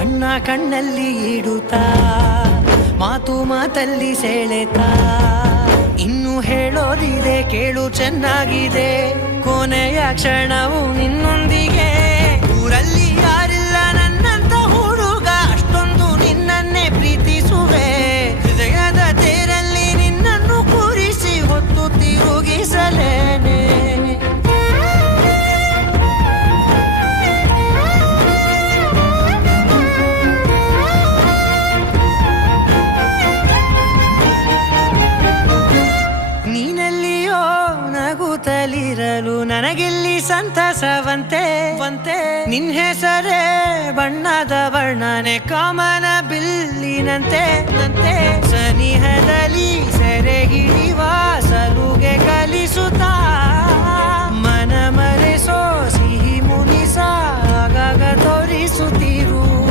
ಕಣ್ಣ ಕಣ್ಣಲ್ಲಿ ಇಡುತ್ತಾ ಮಾತು ಮಾತಲ್ಲಿ ಸೆಳೆತಾ ಇನ್ನು ಹೇಳೋದಿದೆ ಕೇಳು ಚೆನ್ನಾಗಿದೆ ಕೊನೆಯ ಕ್ಷಣವು ನಿನ್ನೊಂದಿಗೆ ಊರಲ್ಲಿ ಯಾರಿಲ್ಲ ನನ್ನಂತ ಹುಡುಗ ಅಷ್ಟೊಂದು ನಿನ್ನನ್ನೇ ಪ್ರೀತಿಸುವೆ ಹೃದಯದ ತೇರಲ್ಲಿ ನಿನ್ನನ್ನು ಕೂರಿಸಿ ಹೊತ್ತು ತಿರುಗಿಸಲೇನೆ ನೀನೆಲ್ಲಿಯೋ ನಗುತ್ತಲಿರಲು ನನಗೆಲ್ಲಿ ಸಂತಸವಂತೆ ನಿನ್ ಹೆಸರೇ ಬಣ್ಣದ ವರ್ಣನೆ ಕಾಮನ ಬಿಲ್ಲಿನಂತೆ ಸನಿಹದಲ್ಲಿ ಸೆರೆಗಿಳಿವ ಸಲುಗೆ ಕಲಿಸುತ್ತಾ ಮನ ಮರೆಸೋ ಸಿಹಿ ಮುನಿಸ ಆಗಾಗ ತೋರಿಸುತ್ತೀವಿ